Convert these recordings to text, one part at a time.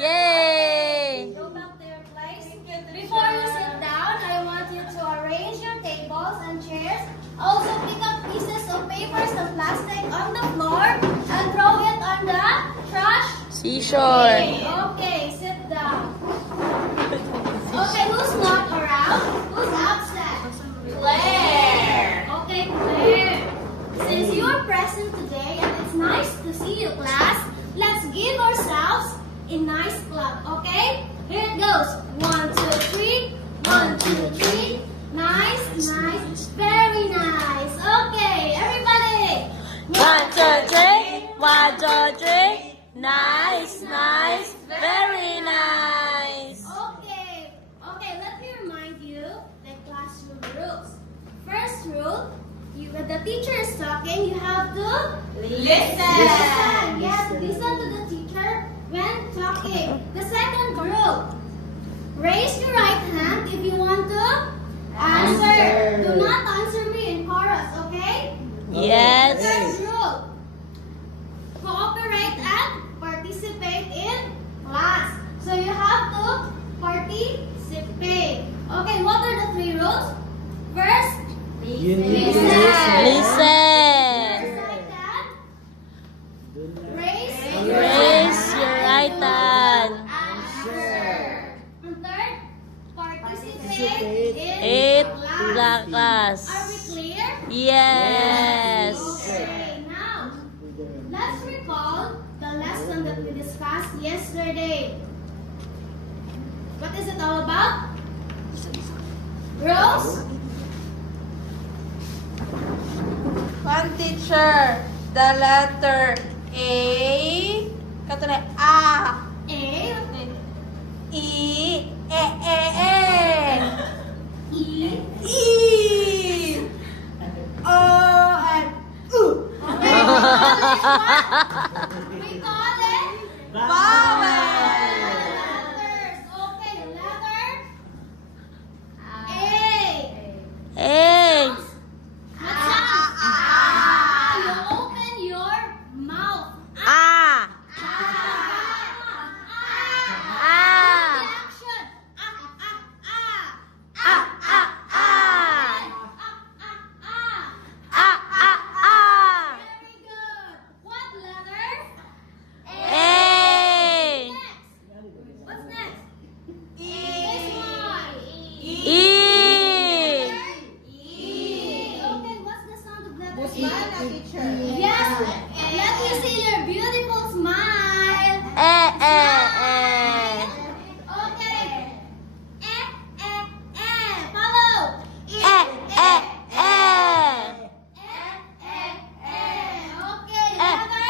Yay! Go back to your place. Before you sit down, I want you to arrange your tables and chairs. Also pick up pieces of papers and plastic on the floor and throw it on the trash. Seashore. Okay, sit down. Okay, who's not around? Who's absent? Claire. Okay, Claire. Since you are present today and it's nice to see you, class, let's give ourselves a nice clap, okay? Here it goes. 1, 2, 3. 1, 2, 3. Nice, nice, very nice. Okay, everybody. 1, 2, 3. 1, 2, 3. Nice, nice, very nice. Okay, let me remind you the classroom rules. First rule, when the teacher is talking, you have to listen. Yes, listen to the teacher when talking. The second rule, raise your right hand if you want to answer. Do not answer me in chorus, okay? Yes. Third rule, cooperate and participate in class. So you have to participate. Okay, what are the 3 rules? First, listen. Second, raise your right hand. Answer. And third, participate Eat in the class. Are we clear? Yes. Okay, now let's recall the lesson that we discussed yesterday. What is it all about? Rose? One teacher, the letter A, katulad A, A, E, E, E, O, and U. we call it Vowel. letters. Okay, letter A. Hey. What sound? You open your mouth. Ah. Ah. Action. Ah, ah, ah. Ah. Ah, ah, ah. Very good. What letter? A. Next. What's next? E. This one. E. E. Okay, what's the sound of letter E? Smile na, teacher. Yes. Let me see your beautiful smile. Eh. Okay. Follow. Eh. Okay, letter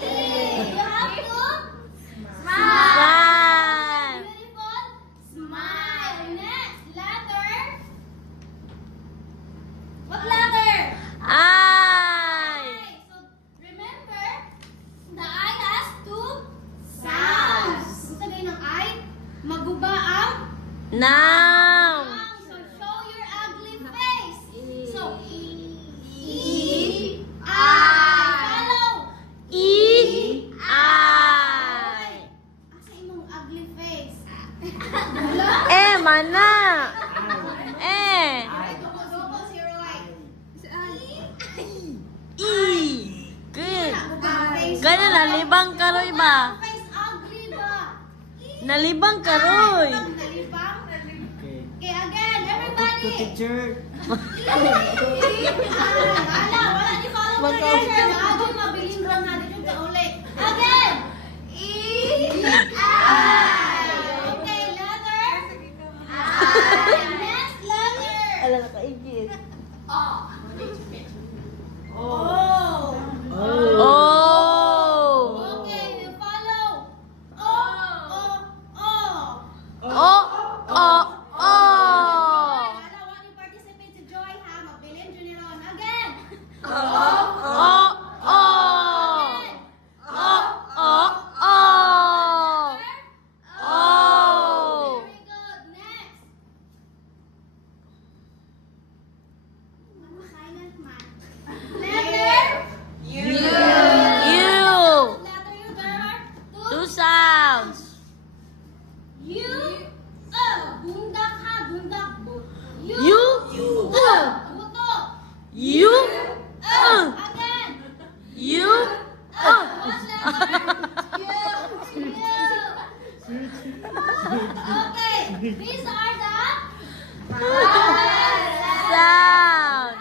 E. You have to smile. Smile. Beautiful smile. Next letter. What letter? I. So remember, the I has 2 sounds. Kung sabihin ng I, maguba ang Now. So show your ugly face. So E, I. Follow. E. I. Asa imong ugly face? Mana? Eh. Dugo si Roy. E. Good. Face. Ganun, nalibang karoy ba? Face ugly ba? Nalibang karoy. Nalibang? Okay, again, everybody. Teacher. Wala, di follow the teacher. Maado yung mabiling run natin yung kaulit. Again. E, I. Okay, letter I. Next letter. Alam na kaigit. O. Oh. Okay, you follow. O. Oh. Oh. Wala, want you participate to Joy, ha? Magbilin, Junior. Again. Oh. Tusa. Okay, these are the Sound.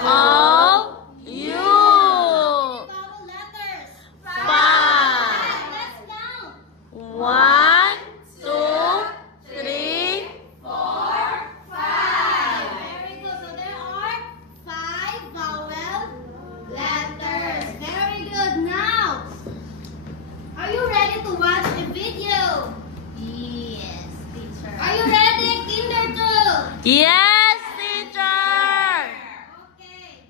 O, U. Vowel letters. Five. Let's count. 1, 2, 3. 5. Very good. So there are 5 vowel letters. Very good. Now, are you ready to watch the video? Yes, teacher. Are you ready, Kinder 2? Yes, teacher. Okay.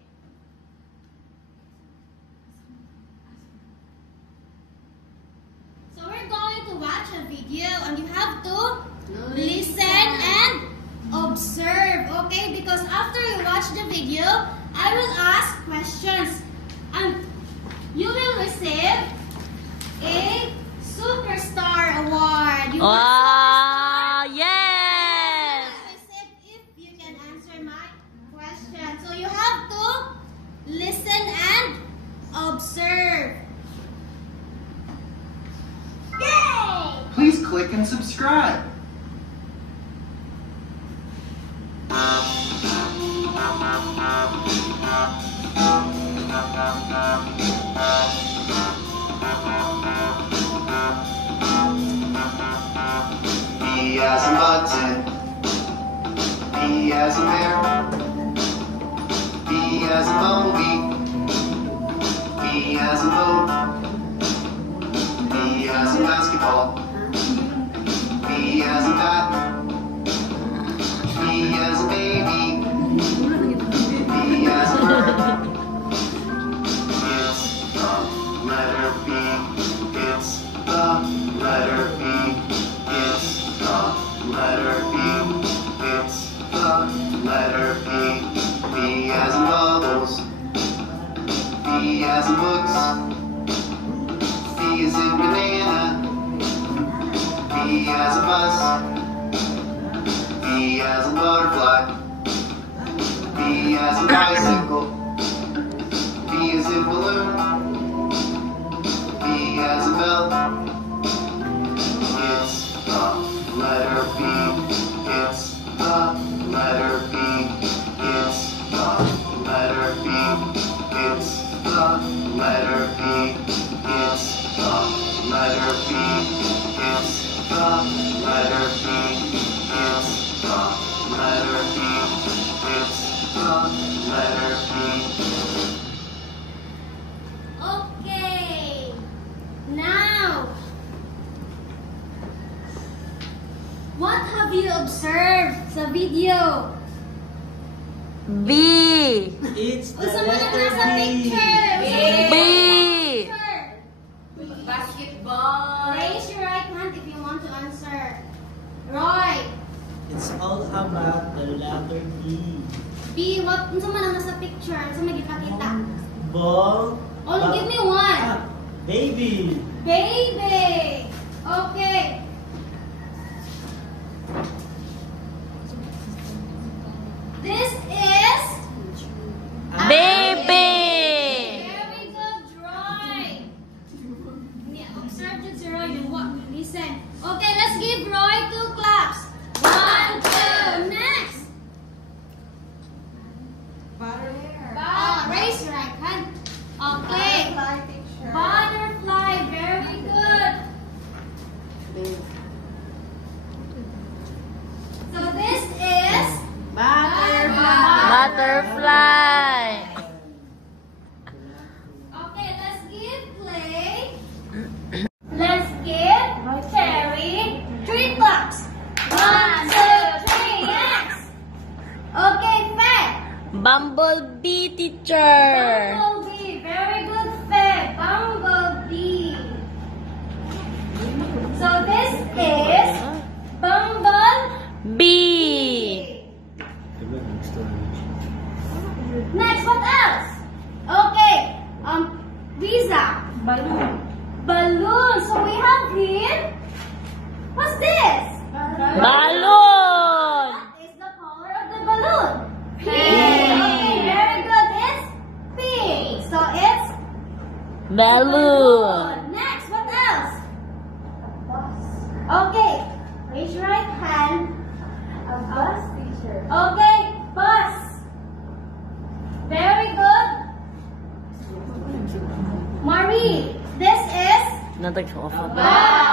So we're going to watch a video and you have to listen and observe, okay? Because after you watch the video, I will ask questions and you will receive a Superstar Award. You want Wow, Superstar? yes. Receive if you can answer my question. So you have to listen and observe. Yay! Please click and subscribe. B as in button. B as in bear. B as in bumblebee. B as in boat. B as in basketball. B as in bat. B as in baby. B as in bird. It's the letter B. It's the letter B. It's the letter B. It's the letter B. B as in bubbles. B as in books. B as in banana. B as in bus. B as in butterfly. B as in bicycle. B as in balloon. B as in bell. It's the letter B. It's the letter B. It's the letter B. It's the letter B. It's the letter B. It's the letter B. It's the letter B. It's the letter B. Okay. Now, what have you observed sa video? B. It's the Unsa man ang letter nasa B. picture? B. Basketball. Raise your right hand if you want to answer. Roy. It's all about the letter B. B, what? Unsa man ang nasa picture? Unsa man gipakita? Ball. Oh, give me one. Baby. Baby. Okay. This is Baby. very good, Roy. Yeah, observe the Roy. Listen. Okay, let's give Roy 2 claps. 1, 2. Next. Raise your right hand. Okay. Butterfly. Very good. So this is Butterfly. Okay, let's give play. Let's give Cherry 3 claps. 1, 2, 3, next. Okay, Faye. Bumblebee, teacher. Bumblebee. Very good, Faye. Bumblebee. So this is Bumblebee. Next, what else? Okay, Visa. Balloon. Balloon. So we have here. What's this? Balloon. What is the color of the balloon? Pink. Okay, very good. It's pink. So it's Balloon. Next, what else? Okay, raise your right hand. A bus, teacher. Okay, bus. Very good. Marie, this is Natag-off. bus.